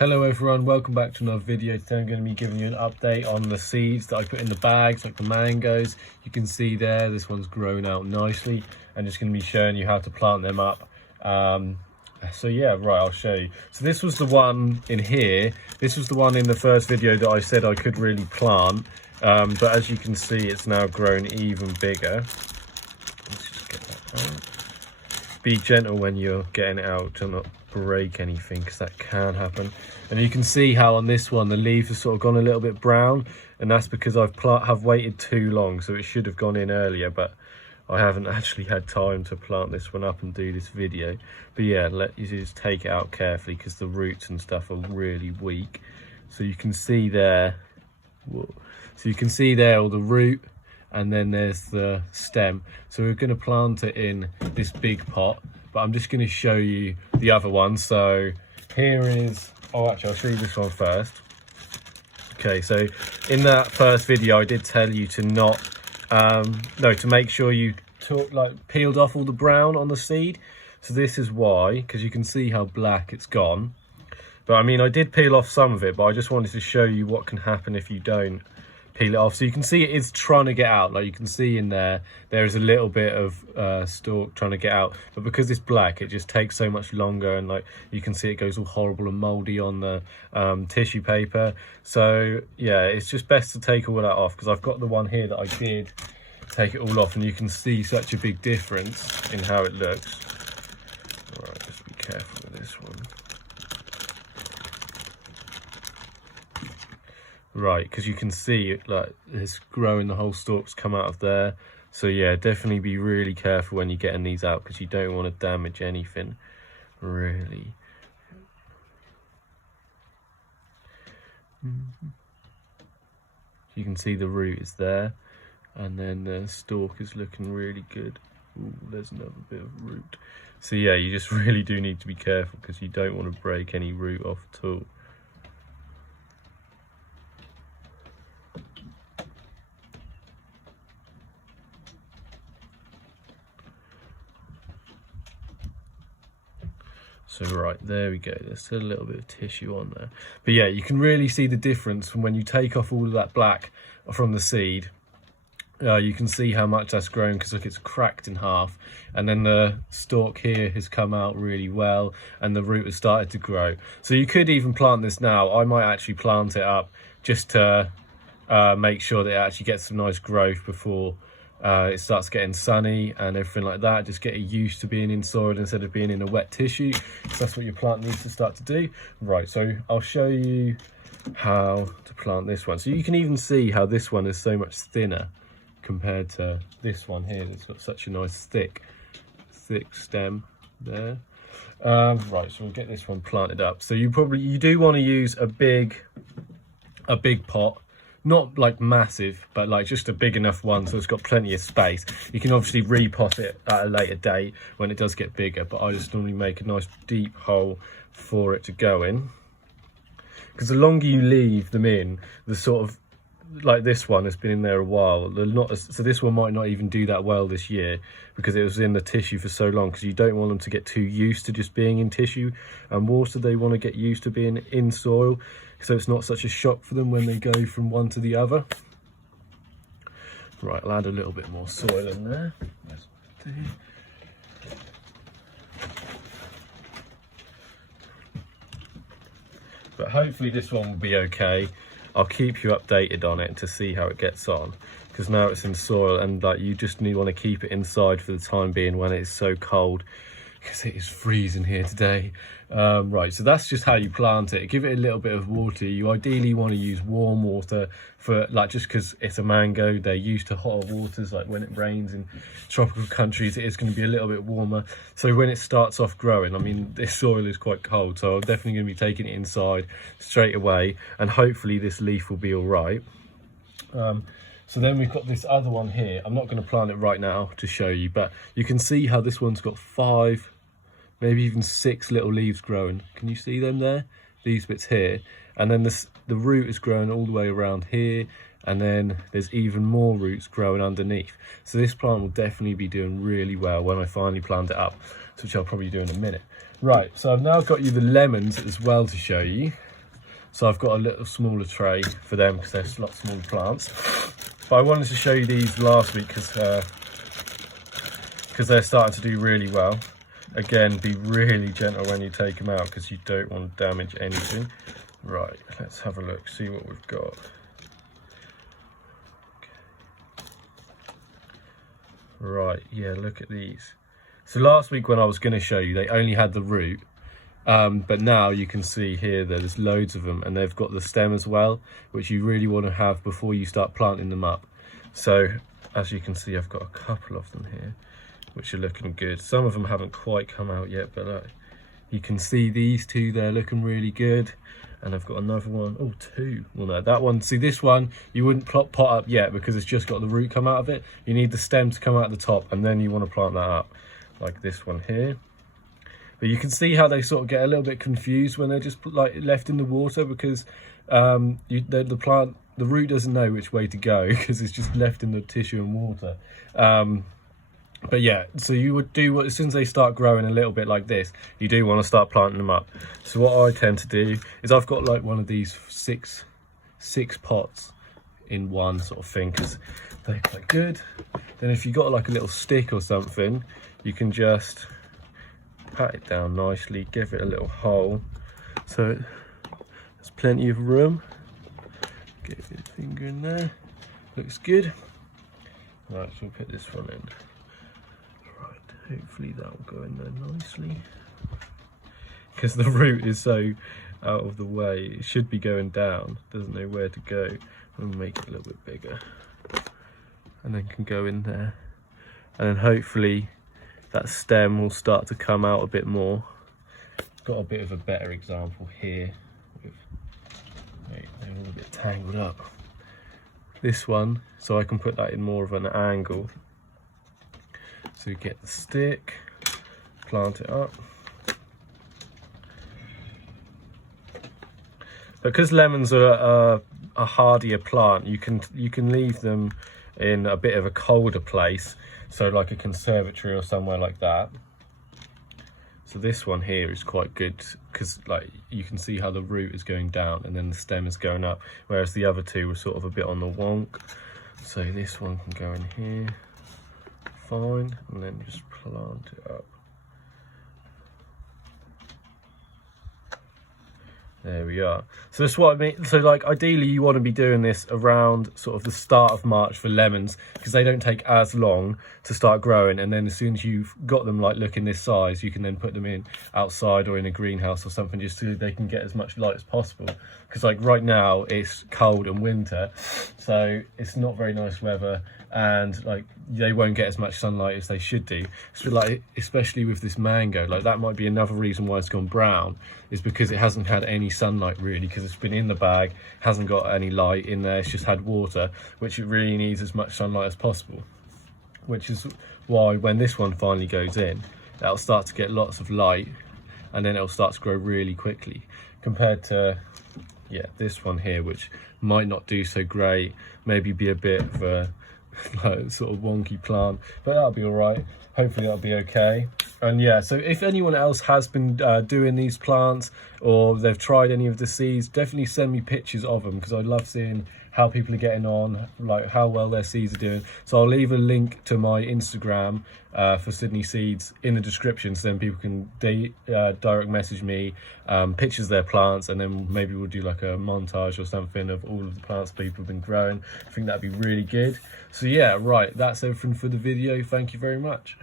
Hello everyone, welcome back to another video. Today I'm going to be giving you an update on the seeds that I put in the bags, like the mangoes. You can see there, this one's grown out nicely. I'm just going to be showing you how to plant them up. So yeah, right, I'll show you. So this was the one in here. This was the one in the first video that I said I could really plant. But as you can see, it's now grown even bigger. Let's just get that out. Be gentle when you're getting it out to not break anything, because that can happen. And you can see how on this one the leaves have sort of gone a little bit brown, and that's because I've waited too long, so it should have gone in earlier, but I haven't actually had time to plant this one up and do this video. But yeah, let you just take it out carefully because the roots and stuff are really weak. So you can see there, whoa. So you can see there all the root, and then there's the stem. So we're going to plant it in this big pot, but I'm just going to show you the other one. So here is, actually I'll show you this one first. Okay, so in that first video I did tell you to not to make sure you peeled off all the brown on the seed. So this is why, because you can see how black it's gone. But I mean, I did peel off some of it, but I just wanted to show you what can happen if you don't peel it off. So you can see it is trying to get out. Like you can see in there is a little bit of stalk trying to get out, but because it's black it just takes so much longer, and like you can see it goes all horrible and moldy on the tissue paper. So yeah, it's just best to take all that off, because I've got the one here that I did take it all off, and you can see such a big difference in how it looks. All right, just be careful with this one. Right, because you can see it, like it's growing, the whole stalks come out of there. So yeah, definitely be really careful when you're getting these out, because you don't want to damage anything really. You can see the root is there, and then the stalk is looking really good. Ooh, there's another bit of root. So yeah, you just really do need to be careful, because you don't want to break any root off at all. So right, there we go, there's still a little bit of tissue on there. But yeah, you can really see the difference from when you take off all of that black from the seed. You can see how much that's grown, because look, it's cracked in half. And then the stalk here has come out really well, and the root has started to grow. So you could even plant this now. I might actually plant it up just to make sure that it actually gets some nice growth before it starts getting sunny and everything like that. Just get it used to being in soil instead of being in a wet tissue. So that's what your plant needs to start to do. Right, so I'll show you how to plant this one. So you can even see how this one is so much thinner compared to this one here that's got such a nice thick stem there. Right, so we'll get this one planted up. So you do want to use a big pot. Not like massive, but like just a big enough one so it's got plenty of space. You can obviously repot it at a later date when it does get bigger, but I just normally make a nice deep hole for it to go in. Because the longer you leave them in, the sort of, like this one has been in there a while, so this one might not even do that well this year because it was in the tissue for so long, because you don't want them to get too used to just being in tissue and water. They want to get used to being in soil, so it's not such a shock for them when they go from one to the other. Right, I'll add a little bit more soil in there. But hopefully this one will be okay. I'll keep you updated on it to see how it gets on, because now it's in soil, and like you just want to keep it inside for the time being when it is so cold, because it is freezing here today. Right, so that's just how you plant it. Give it a little bit of water. You ideally want to use warm water for, like, just because it's a mango, they're used to hotter waters. Like when it rains in tropical countries, it is going to be a little bit warmer. So when it starts off growing, I mean, this soil is quite cold, so I'm definitely going to be taking it inside straight away, and hopefully this leaf will be all right. So then we've got this other one here. I'm not going to plant it right now to show you, but you can see how this one's got 5, maybe even 6 little leaves growing. Can you see them there? These bits here. And then the root is growing all the way around here, and then there's even more roots growing underneath. So this plant will definitely be doing really well when I finally plant it up, which I'll probably do in a minute. Right, so I've now got you the lemons as well to show you. So I've got a little smaller tray for them because they're a lot smaller plants. But I wanted to show you these last week because they're starting to do really well. Again, be really gentle when you take them out because you don't want to damage anything. Right, let's have a look, see what we've got. Right, yeah, look at these. So last week when I was going to show you, they only had the root. But now you can see here there's loads of them, and they've got the stem as well, which you really want to have before you start planting them up. So as you can see, I've got a couple of them here which are looking good. Some of them haven't quite come out yet, but you can see these two there looking really good. And I've got another one, oh, two. Well, no, that one, see this one, you wouldn't pot up yet because it's just got the root come out of it. You need the stem to come out the top, and then you want to plant that up, like this one here. But you can see how they sort of get a little bit confused when they're just like left in the water because the root doesn't know which way to go because it's just left in the tissue and water. But yeah, so you would do what, as soon as they start growing a little bit like this, you do want to start planting them up. So what I tend to do is I've got like one of these six pots in one sort of thing because they're quite good. Then if you've got like a little stick or something, you can just pat it down nicely, give it a little hole so there's plenty of room. Get your finger in there, looks good. Right, so we'll put this one in. Hopefully that will go in there nicely because the root is so out of the way. It should be going down, doesn't know where to go. I'm gonna make it a little bit bigger and then can go in there, and then hopefully that stem will start to come out a bit more. Got a bit of a better example here with, wait, they're all a bit tangled up. This one, so I can put that in more of an angle. So you get the stick, plant it up. Because lemons are a hardier plant, you can leave them in a bit of a colder place, so like a conservatory or somewhere like that. So this one here is quite good because like you can see how the root is going down and then the stem is going up, whereas the other two were sort of a bit on the wonk. So this one can go in here. Fine, and then just plant it up. There we are. So that's what I mean. So like ideally you want to be doing this around sort of the start of March for lemons because they don't take as long to start growing, and then as soon as you've got them like looking this size, you can then put them in outside or in a greenhouse or something just so they can get as much light as possible. Because like right now it's cold and winter, so it's not very nice weather, and like they won't get as much sunlight as they should do. So like especially with this mango, like that might be another reason why it's gone brown, is because it hasn't had any sunlight really, because it's been in the bag, hasn't got any light in there, it's just had water, which it really needs as much sunlight as possible. Which is why when this one finally goes in, that'll start to get lots of light, and then it'll start to grow really quickly compared to this one here, which might not do so great, maybe be a bit of a like, sort of wonky plant, but that'll be all right. Hopefully that'll be okay. And yeah, so if anyone else has been doing these plants or they've tried any of the seeds, definitely send me pictures of them because I love seeing how people are getting on, like how well their seeds are doing. So I'll leave a link to my Instagram for Sidney Seeds in the description, so then people can direct message me pictures of their plants, and then maybe we'll do like a montage or something of all of the plants people have been growing. I think that'd be really good. So yeah, right, that's everything for the video. Thank you very much.